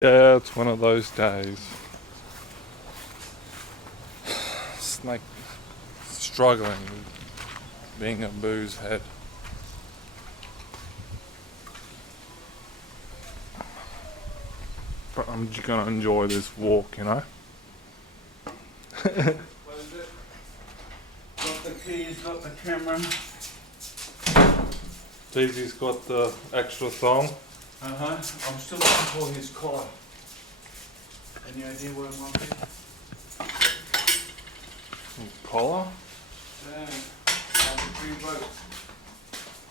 Yeah, it's one of those days. It's like struggling with being a booze head. But I'm just gonna enjoy this walk, you know? What is it? Got the keys, got the camera. Daisy's got the extra thong. I'm still looking for his car. Any idea where it might be? Collar? Yeah, the green rope.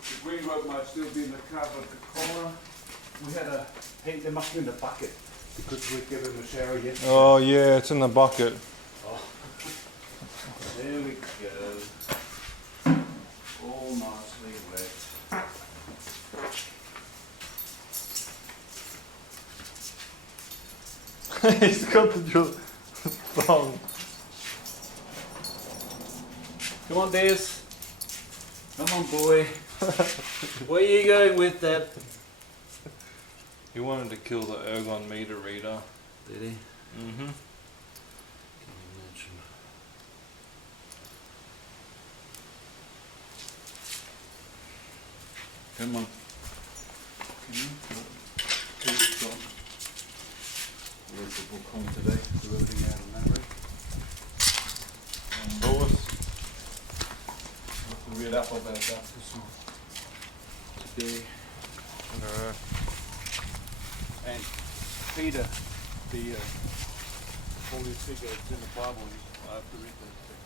The green rope might still be in the car, but the collar, we had to hang them up in the bucket because we gave him a shower yesterday. Oh yeah, it's in the bucket. Oh. There we go. All nicely wet. He's got the thong. Come on, Des. Come on, boy. Where are you going with that? He wanted to kill the ergon meter reader. Did he? Mm-hmm. Can you imagine? Come on. Come on. Keep going. Where's the book on today? Do everything out of memory. Lewis. Have to read up about that this today. And Peter, the holy figure, it's in the Bible. I have to read that thing.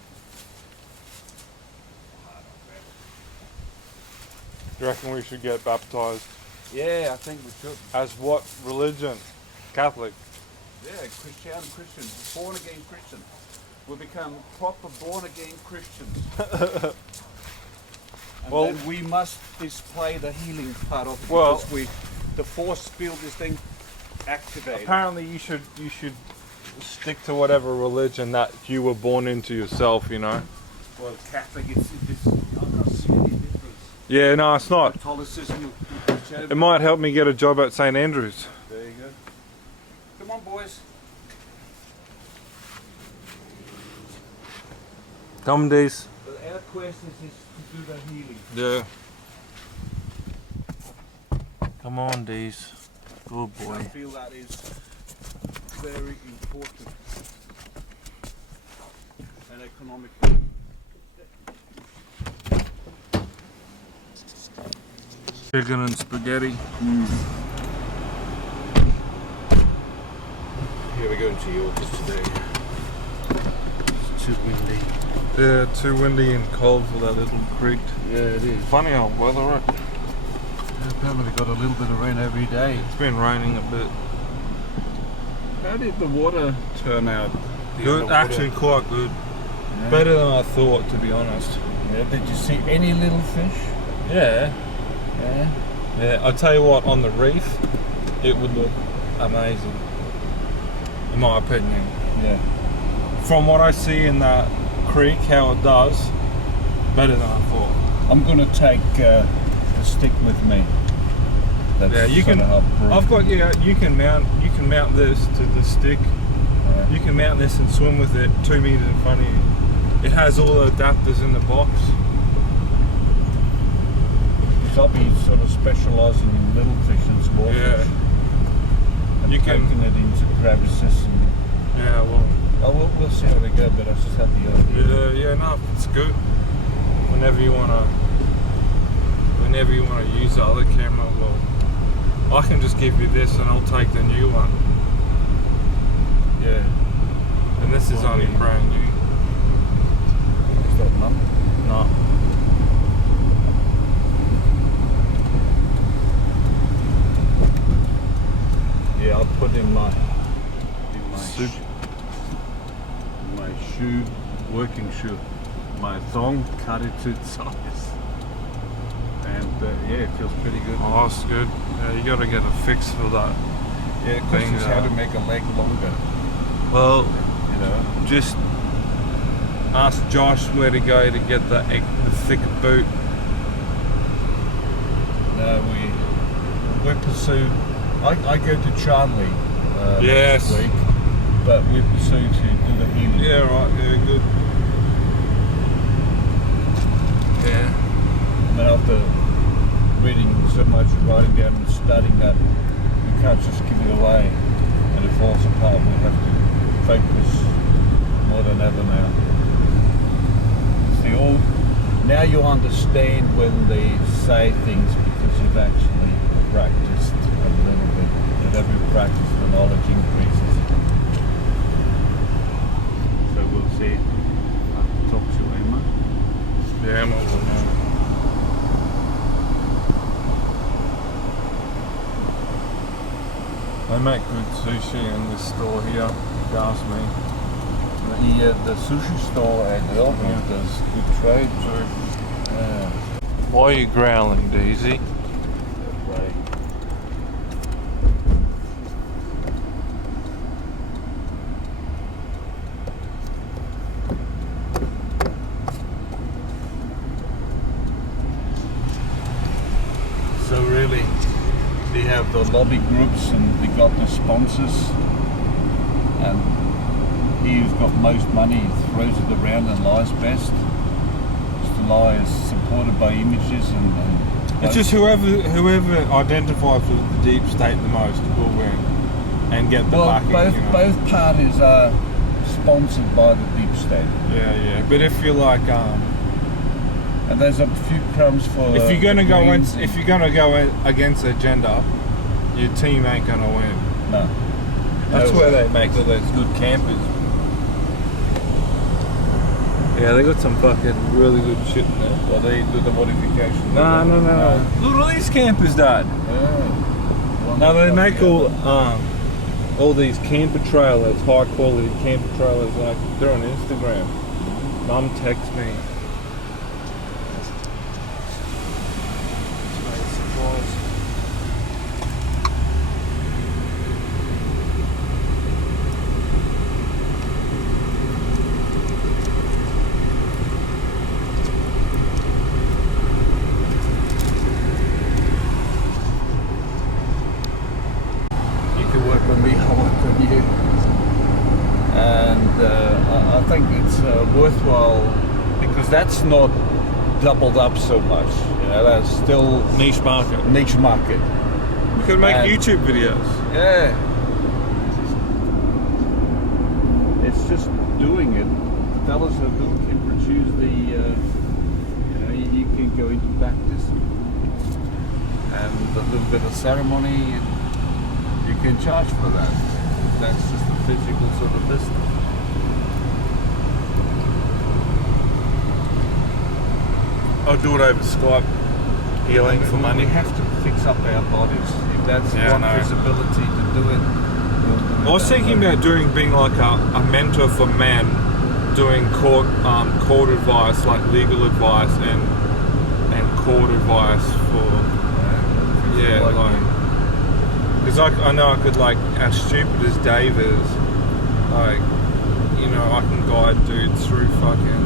You reckon we should get baptized? Yeah, I think we should. As what religion? Catholic. Yeah, Christians, born again Christians. We become proper born again Christians. And Well- then we must display the healing part of it Well- because the force field, this thing activated. Apparently you should stick to whatever religion that you were born into yourself, you know? Well, Catholic, I'm not seeing any difference. Yeah, no, it's not. Catholicism, Christianity. It might help me get a job at St. Andrews. There you go. Come on, boys. Come days. But our quest is to do the healing. Yeah. Come on, Dees. Good I boy. feel that is very important and economical. Chicken and spaghetti. Here we're going to Yorkers today. It's too windy. Yeah, too windy and cold for that little creek. Yeah, it is. Funny old weather, right? Apparently we got a little bit of rain every day. It's been raining a bit. How did the water turn out? Good, actually quite good. Yeah. Better than I thought, to be honest. Yeah, did you see any little fish? Yeah. Yeah. Yeah, I tell you what, on the reef, it would look amazing. In my opinion. Yeah. From what I see in that creek, how it does, better than I thought. I'm going to take a stick with me. That's Yeah, you can. gonna help prove. I've got you can mount this to the stick. Yeah. You can mount this and swim with it 2 meters in front of you. It has all the adapters in the box. Because I'll be sort of specialising in little fish and small Yeah. fish. And You can- taking it into crevices and Yeah, well, we'll see how we go, but I just had the idea. yeah, no, it's good. Whenever you wanna use the other camera, well, I can just give you this and I'll take the new one. Yeah. And this is only brand new. Is that none? No. Yeah, I'll put in my Soup. shoe, working shoe, my thong, cut it to size, and yeah, it feels pretty good. Oh, that's good. Yeah, you gotta get a fix for that. Yeah, the question is how to make a leg longer. Well, You know. just ask Josh where to go to get the thicker boot. No, we pursue. I go to Charlie Yes. next week. But we pursue to do the healing. Yeah, right. Yeah, good. Yeah. And then after reading so much and writing down and studying that, we can't just give it away and it falls apart. We have to focus more than ever now. See, now you understand when they say things because you've actually practiced a little bit. And every practice, the knowledge increases. So we'll see. I'll talk to Emma. Yeah, Emma will know. They make good sushi in this store here, if you ask me. The sushi store at Yorkey does good trade too. Why are you growling, Daisy? Right. So really, they have the lobby groups and they got the sponsors, and he who's got most money throws it around and lies best. Just the lie is supported by images and It's just whoever identifies with the deep state the most will win and get the backing. Both parties are sponsored by the deep state. Yeah. But if you're like, and there's a few crumbs for. if you're gonna go against the agenda, your team ain't gonna win. No. That's where they make all those good campers. Yeah, they got some fucking really good shit in there. Well, they do the modification. No. Look at all these campers, Dad. Yeah. No, they make all these camper trailers, high quality camper trailers, like they're on Instagram. Mum texts me. I think it's worthwhile because that's not doubled up so much. You know, that's still Niche market. niche market. We could make And- YouTube videos. Yeah. It's just doing it. The fellas who can produce the, you can go into practice and a little bit of ceremony, and you can charge for that. That's just the physical sort of business. I'll do it over Skype. Healing for money. We have to fix up our bodies. If that's Yeah, I one know. visibility to do it. We'll do I was that. thinking about being like a mentor for men, doing court advice, like legal advice and court advice for because I know I could, like, as stupid as Dave is, like, you know, I can guide dudes through fucking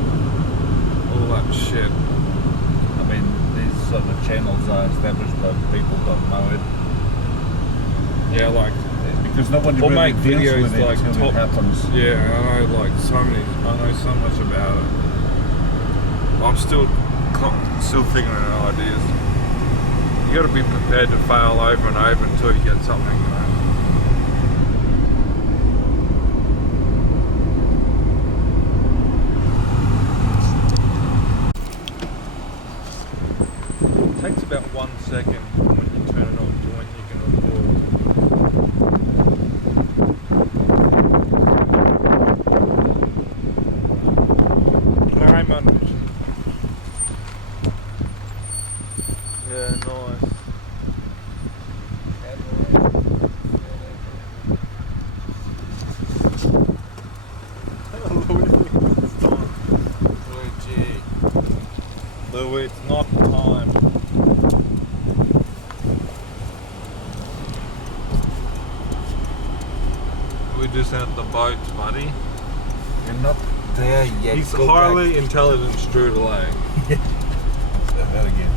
all that shit. I mean, these sort of channels are established, but people don't know it. Yeah, like, Because nobody Or really make deals videos with it like until top- it happens. yeah, I know, like, I know so much about it. I'm still figuring out ideas. You got to be prepared to fail over and over until you get something, you know. It takes about 1 second when you turn it on to when you can record. Raymond. Yeah, nice. Louis, it's not time. We just had the boats, buddy. You're not there yet. He's Go highly back. intelligent strudel, eh? Say that again.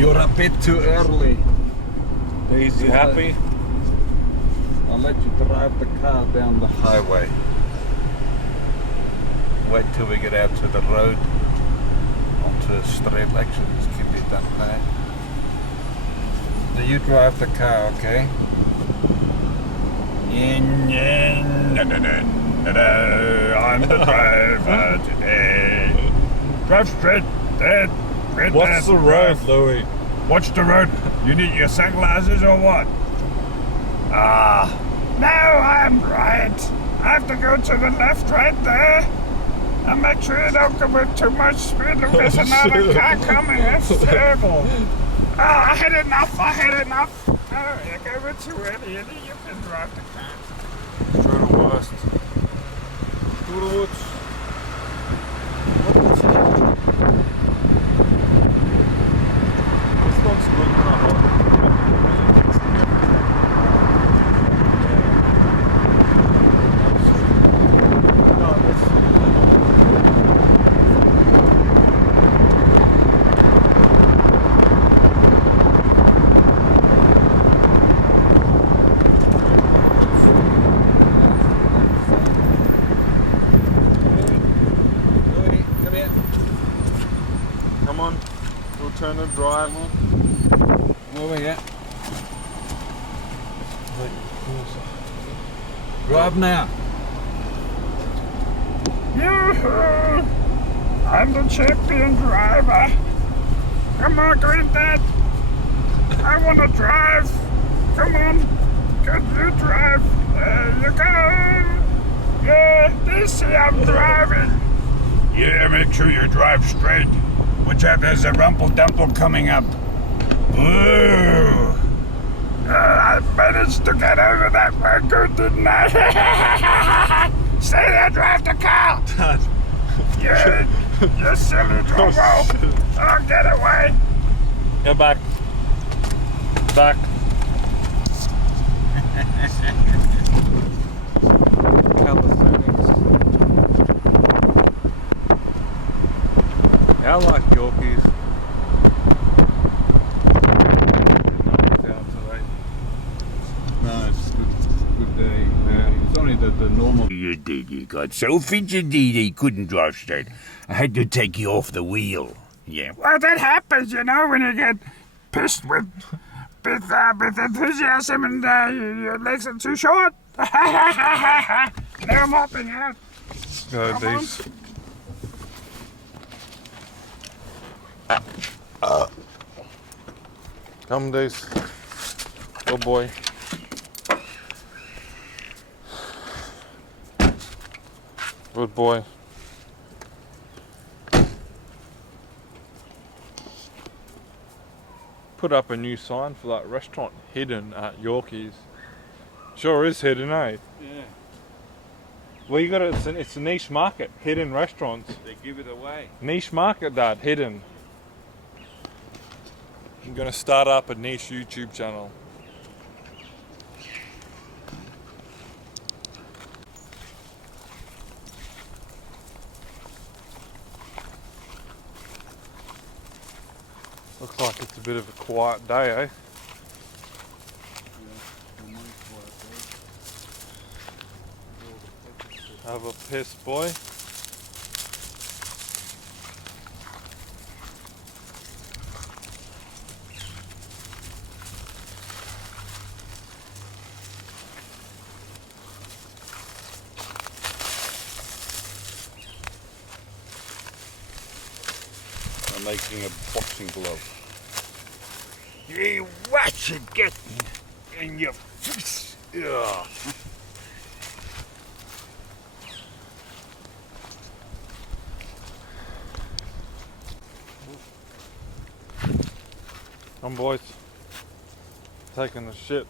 You're a bit too early. Is you happy? I'll let you drive the car down the highway. Wait till we get out to the road, onto a straight. Actually, this can be done there. Do you drive the car, okay? I'm the driver today. Drive straight, Dad. What's the road, Louis? What's the road? You need your sunglasses or what? No, I'm right. I have to go to the left right there. And make sure you don't go with too much speed. Look, there's another car coming. That's terrible. Oh, I had enough. Oh, you're going too early. You can drive the car. Through the worst. Through the woods. This looks good enough. Come on, we'll turn and drive. Over here. Drive now. Yoo-hoo! I'm the champion driver. Come on, Granddad. I want to drive. Come on. Could you drive? There you go. Yeah, this I'm driving. Yeah, make sure you drive straight. Watch out, there's a rumple-dumple coming up. Ooh. I managed to get over that one good, didn't I? Stay there, drive the car. Dad. You silly doggo. Oh, get away. Go back. Back. I like Yorkies. No, it's a good day. It's only the normal. You did. You got so fidgety you couldn't drive straight. I had to take you off the wheel. Yeah. Well, that happens, you know, when you get pissed with enthusiasm and your legs are too short. Now I'm hopping out. Go, Come on. these. Come, Dace. Good boy. Good boy. Put up a new sign for that restaurant, hidden at Yorkies. Sure is hidden, eh? Yeah, Well, you got it's a niche market, hidden restaurants. they give it away. Niche market, Dad, hidden. I'm gonna start up a niche YouTube channel. Looks like it's a bit of a quiet day, eh? Have a piss, boy. I'm making a boxing glove. Hey, watch it get in your face. Ugh. Come, boys. Taking the shit.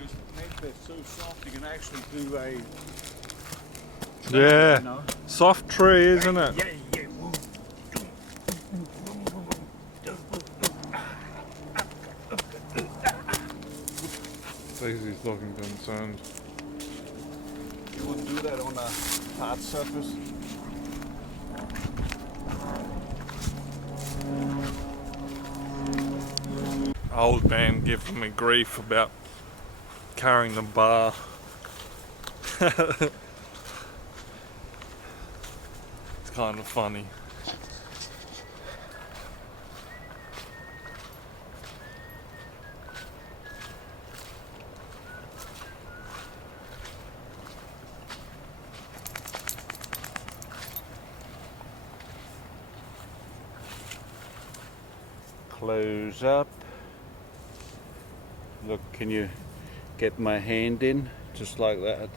Just make that so soft you can actually do a Yeah. You know? Soft tree, isn't it? Yeah, yeah. Daisy's looking concerned. You wouldn't do that on a hard surface. Old man giving me grief about carrying the bar. It's kind of funny. Close up. Look, can you get my hand in? Just like that.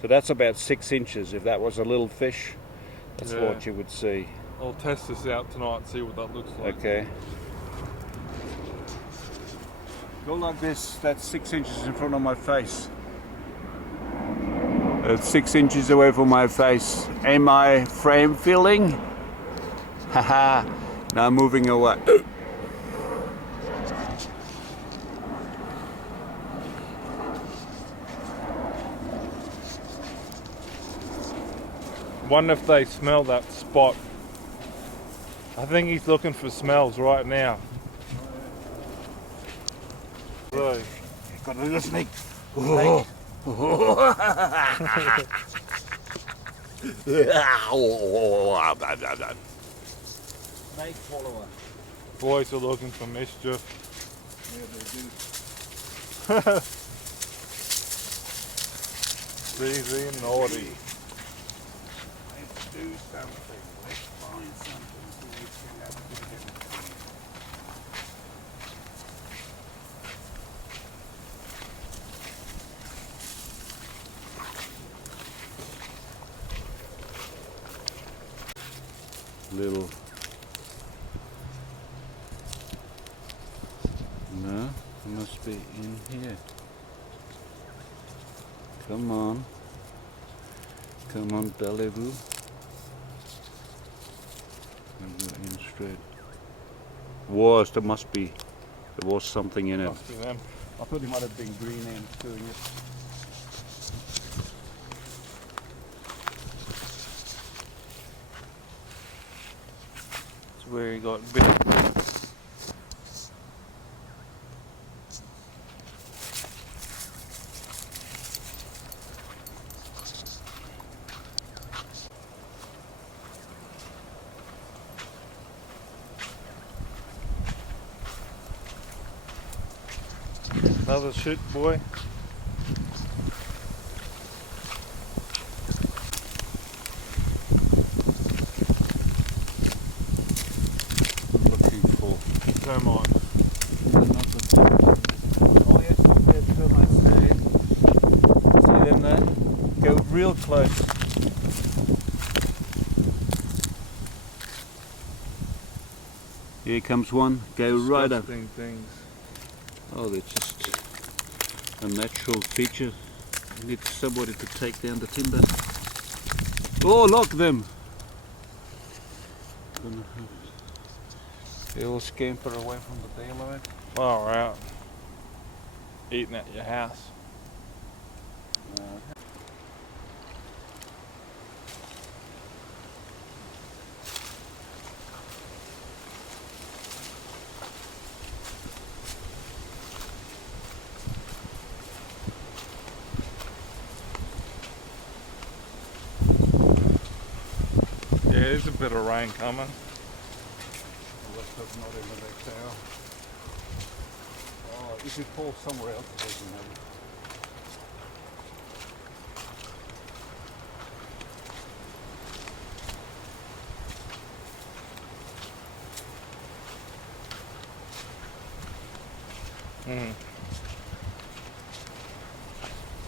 So that's about 6 inches. If that was a little fish, that's Yeah. what you would see. I'll test this out tonight and see what that looks like. Okay. Go like this. That's 6 inches in front of my face. It's 6 inches away from my face. Am I frame filling? Haha. Now moving away. Wonder if they smell that spot. I think he's looking for smells right now. So, Got a little snake. Snake follower. boys are looking for mischief. Yeah, they do. Easy and naughty. Let's do something. Let's find something so we can have a good everything. Little. No, it must be in here. Come on. Come on, Bellevue. And go in straight. There must be. There was something in it. Must be them. I thought it might have been green ants doing it. It's where he got bit. Another shit, boy. Looking for. Termite. Oh yes, look, there's termites there. See them there? Go real close. Here comes one. Go right up. Disgusting things. Oh, they're just a natural feature. Need somebody to take down the timber. Oh, look them! They all scamper away from the daylight. Far out. Eating at your house. Yeah, there's a bit of rain coming. Not in the next hour. Oh, if it falls somewhere else, it doesn't matter.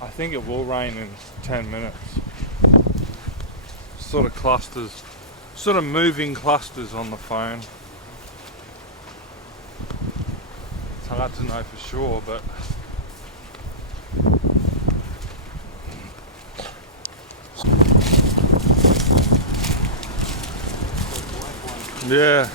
I think it will rain in 10 minutes. Sort of clusters, sort of moving clusters on the phone. It's hard to know for sure, but Yeah.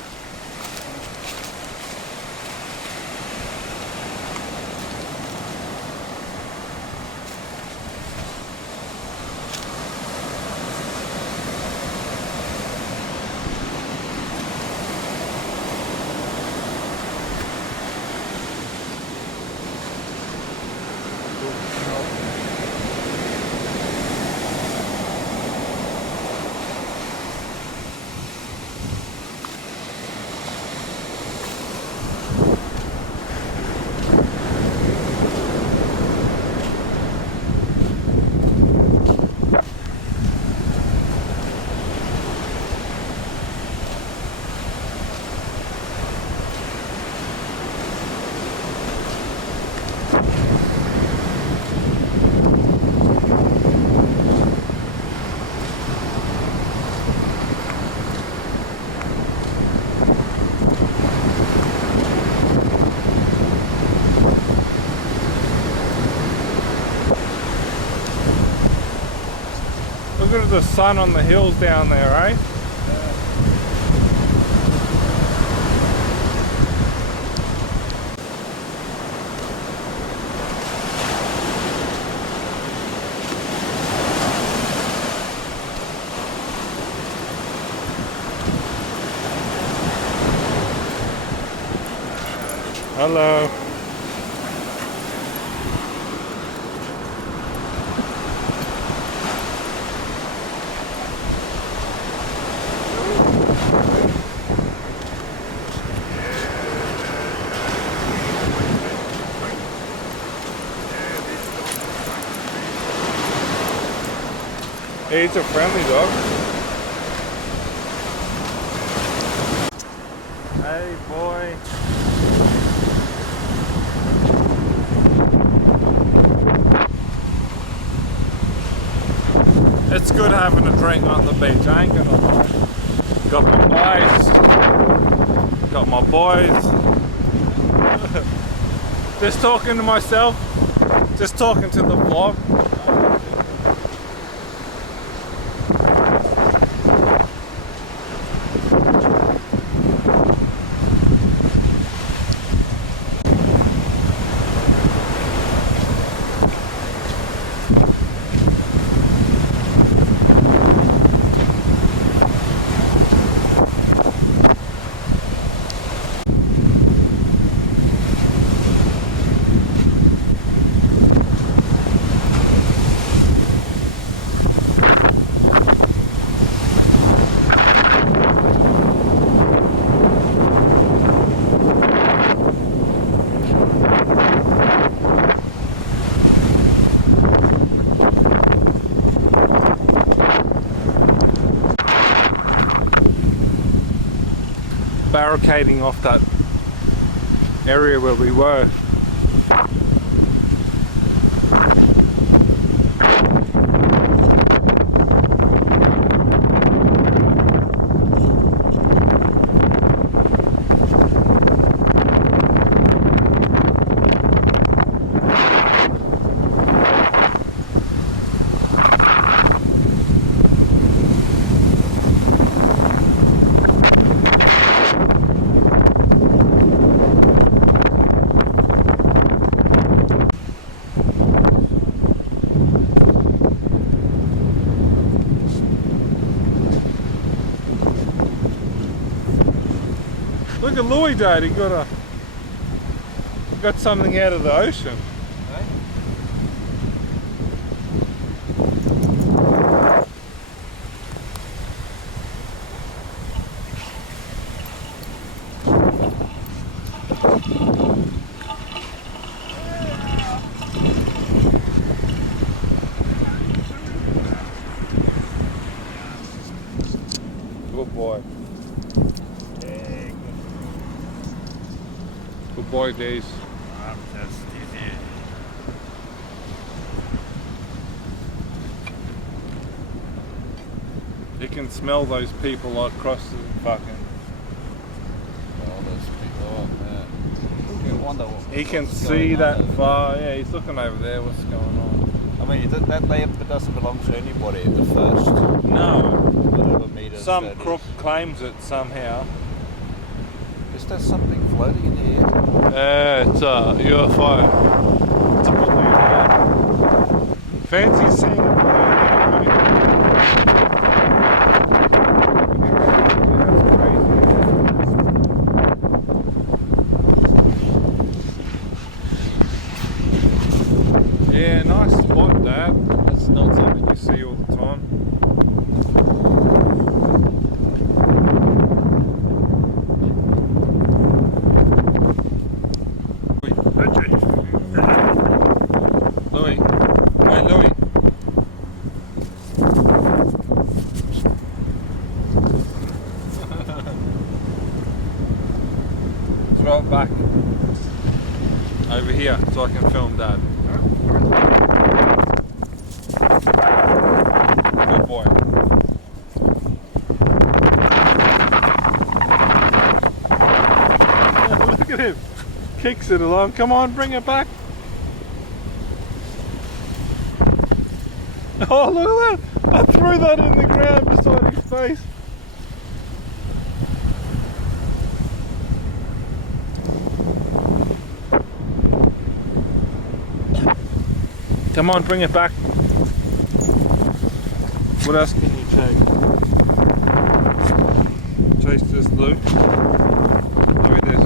Look at the sun on the hills down there, eh? Hello. Hey, it's a friendly dog. Hey, boy. It's good having a drink on the beach, I ain't gonna lie. Got my boys. Got my boys. Just talking to myself. Just talking to the vlog. Barricading off that area where we were. Look at Louis, Dad. He got something out of the ocean. Good boy. Good boy, Days. I'm just easy. You can smell those people across the fucking. All those people. Oh man. You wonder what. He can what's see going that on over far. Yeah, he's looking over there. What's going on? there. I mean, that land doesn't belong to anybody at the first. No. Whatever meters Some that crook is. claims it somehow. Is there something floating in the air? It's a UFO. It's a balloon. Fancy seeing a balloon. Yeah, nice spot, Dad. That's not something you see all the time. Louis. Hey, Louis. Throw it back over here so I can film Dad. Good boy. Look at him. Kicks it along. Come on, bring it back. Oh, look at that. I threw that in the ground beside his face. Come on, bring it back. What else can you chase? Chase this, Lou. Look at this.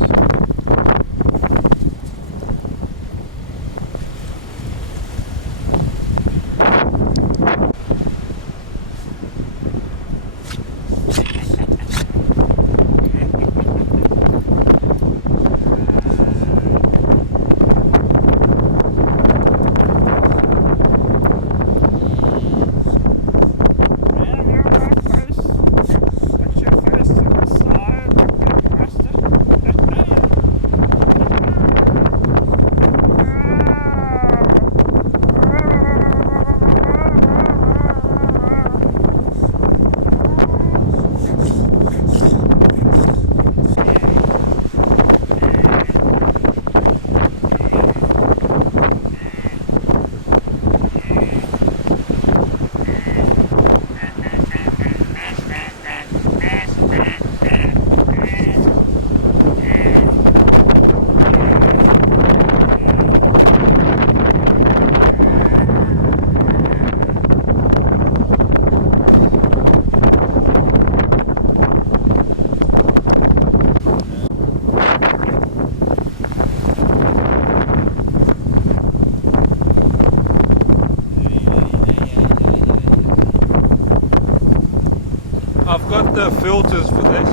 I've got the filters for this,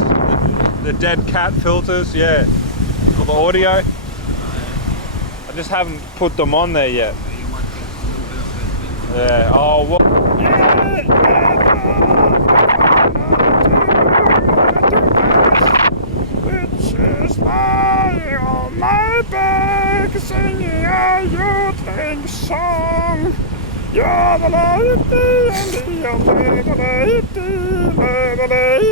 the dead cat filters, yeah, for the audio. I just haven't put them on there yet. Yeah, oh, what? Which is lying on my back, singing a youthing song. You're the lady and you're the lady, my body,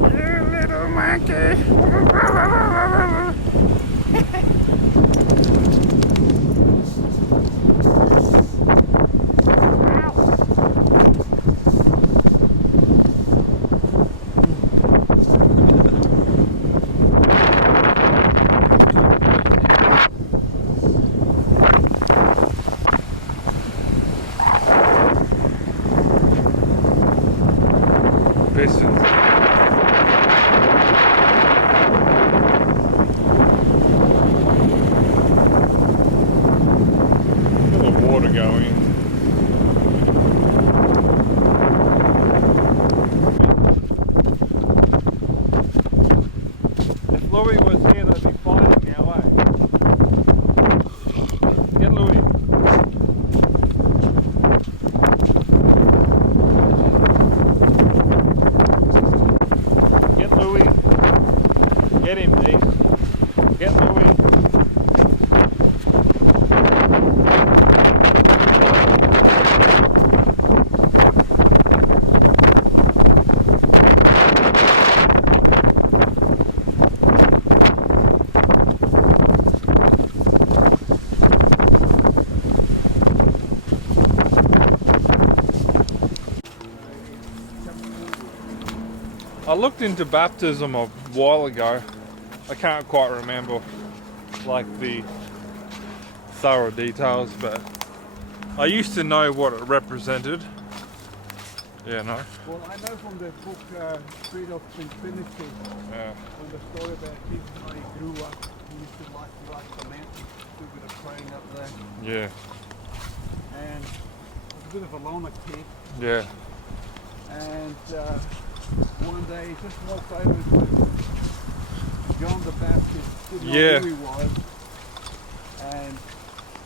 you little monkey. Pistons. Look at the water going. If Louis was here, they'd be fighting now, eh? Get Louis. Get Louis. Get him, Dee. Get Louis. I looked into baptism a while ago. I can't quite remember like the thorough details, but I used to know what it represented. Yeah, no. Well, I know from the book Spirit of Infinity, Yeah. when the story about Jesus, how he grew up, he used to like to write the mountains, do a bit of praying up there, Yeah. and was a bit of a loner kid. Yeah. And one day he just walked over to John the Baptist, didn't know who he was, and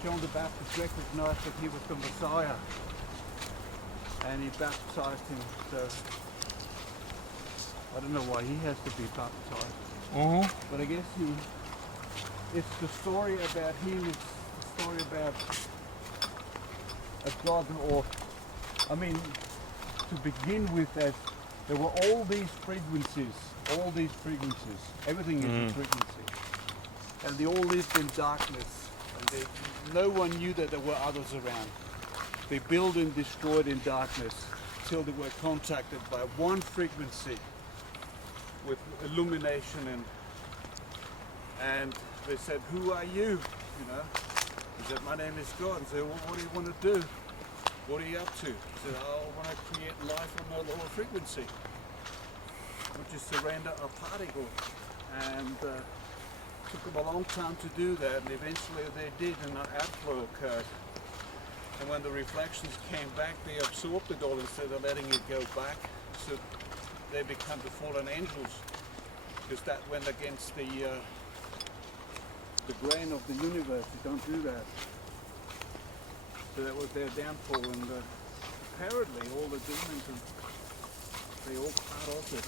John the Baptist recognized that he was the Messiah, and he baptized him. So I don't know why he has to be baptized, but I guess it's the story about him. It's the story about a God, or I mean, to begin with, as there were all these frequencies, everything is a frequency, and they all lived in darkness, and no one knew that there were others around. They built and destroyed in darkness till they were contacted by one frequency with illumination, and they said, "Who are you?" You know, he said, "My name is God." And said, "Well, what do you want to do? What are you up to?" He said, "I want to create life on a lower frequency, which is to render a particle." And took them a long time to do that, and eventually they did, and an outflow occurred. And when the reflections came back, they absorbed it all instead of letting it go back. So they become the fallen angels, because that went against the grain of the universe. You don't do that. So that was their downfall, and apparently all the demons, they all part of it.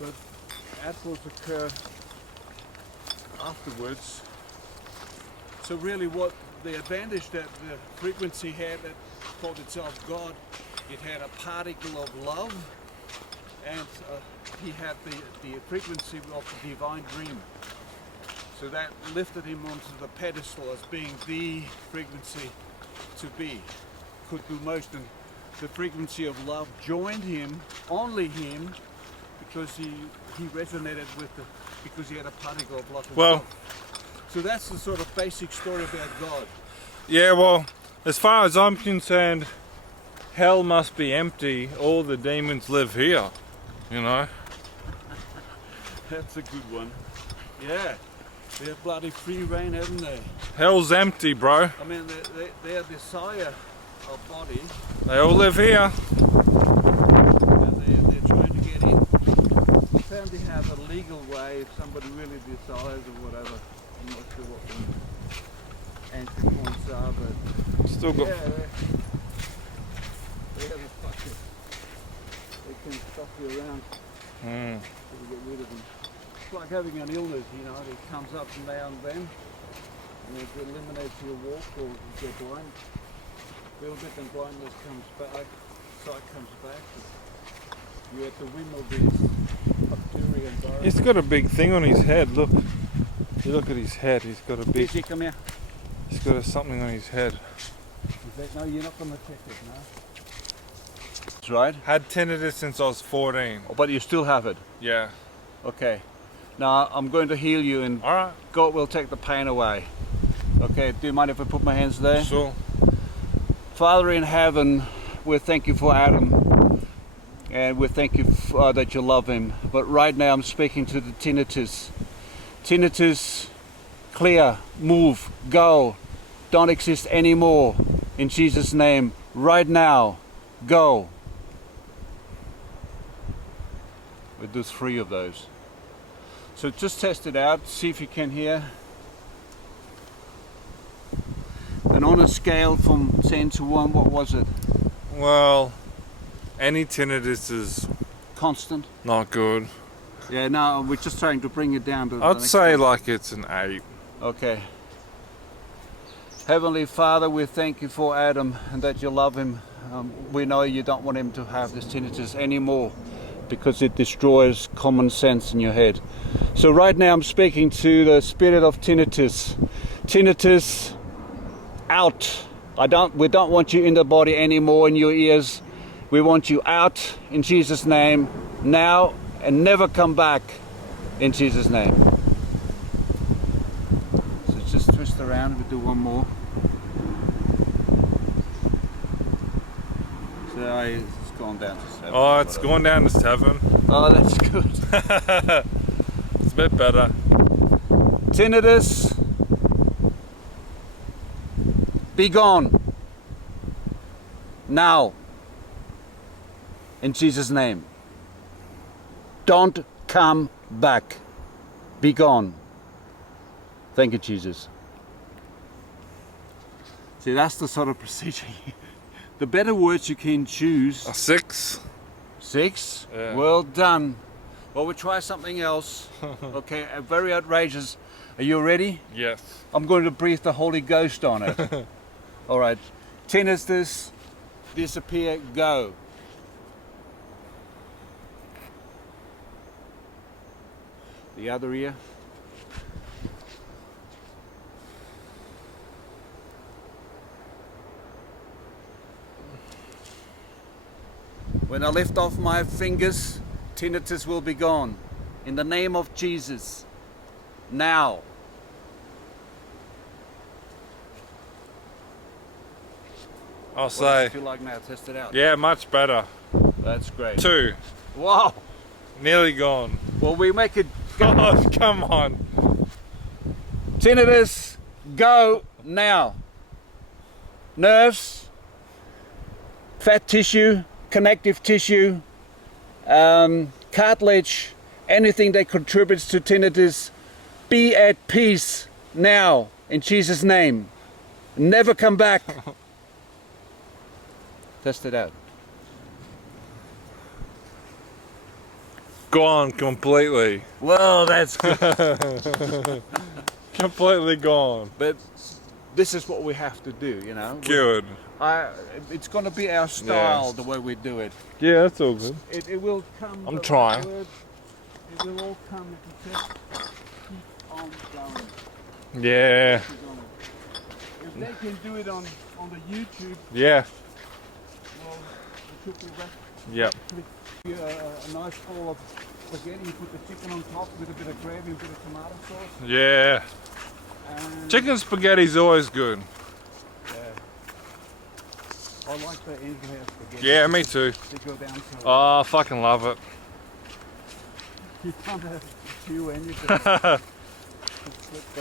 But outflows occur afterwards. So really what the advantage that the frequency had, that called itself God, it had a particle of love, and he had the frequency of the divine dream. So that lifted him onto the pedestal as being the frequency to be, could do most, and the frequency of love joined him, only him, because he resonated with because he had a particle of love himself. So that's the sort of basic story about God. Yeah, well, as far as I'm concerned, hell must be empty. All the demons live here, you know. That's a good one. Yeah, they have bloody free reign, haven't they? Hell's empty, bro. I mean, their desire of body, They all live here. and they're trying to get in. Apparently have a legal way if somebody really desires or whatever. I'm not sure what the entry points are, but Still got. yeah, they have a fucking, they can stuff you around to get rid of them. It's like having an illness, you know, it comes up now and then, and it eliminates your walk or you get blind. A little bit, and blindness comes back, sight comes back. You're at the whim of these bacteria and viruses. He's got a big thing on his head. Look. You look at his head. He's got a big. Easy, come here. He's got something on his head. No, you're not going to check it, no. That's right. Had tinnitus since I was 14. Oh, but you still have it. Yeah. Okay. Now I'm going to heal you, and All right. God will take the pain away. Okay. Do you mind if I put my hands there? Sure. Father in heaven, we thank you for Adam, and we thank you that you love him. But right now I'm speaking to the tinnitus. Tinnitus, clear, move, go, don't exist anymore. In Jesus' name, right now, go. There's 3 of those. So just test it out, see if you can hear. And on a scale from 10 to 1, what was it? Well, any tinnitus is Constant? not good. Yeah, no, we're just trying to bring it down to the I'd next say one. like it's an 8. Okay. Heavenly Father, we thank you for Adam and that you love him. We know you don't want him to have this tinnitus anymore because it destroys common sense in your head. So right now I'm speaking to the spirit of tinnitus. Tinnitus, out. We don't want you in the body anymore, in your ears. We want you out in Jesus' name. now and never come back in Jesus' name. So just twist around, we'll do one more. So it's gone down to 7. Oh, it's gone down to 7. Oh, that's good. It's a bit better. Tinnitus, be gone now in Jesus' name. Don't come back. Be gone. Thank you, Jesus. See, that's the sort of procedure. The better words you can choose. A 6. 6? Yeah. Well done. Well, we'll try something else. Okay, very outrageous. Are you ready? Yes. I'm going to breathe the Holy Ghost on it. All right. Tinnitus, disappear, go. The other ear. When I lift off my fingers, tinnitus will be gone. In the name of Jesus. Now. I'll What does say. it feel like now? Test it out. Yeah, much better. That's great. 2. Wow. Nearly gone. Well, we make it Oh, come on. tinnitus, go now. Nerves, fat tissue, connective tissue, cartilage, anything that contributes to tinnitus, be at peace now in Jesus' name. Never come back. Test it out. Gone completely. Well, that's good. Completely gone. But this is what we have to do, you know. Good. It's going to be our style, Yes. the way we do it. Yeah, that's all good. It will come. I'm the trying. word, it will all come if you just keep on going. Yeah. If they can do it on the YouTube, Yeah. well, it should be Yep. a nice bowl of spaghetti. You put the chicken on top with a bit of gravy and a bit of tomato sauce. Yeah. And Chicken spaghetti's always good. I like the Anglia spaghetti. Yeah, me too. They go down to Oh, I fucking love it. you can't have two and you just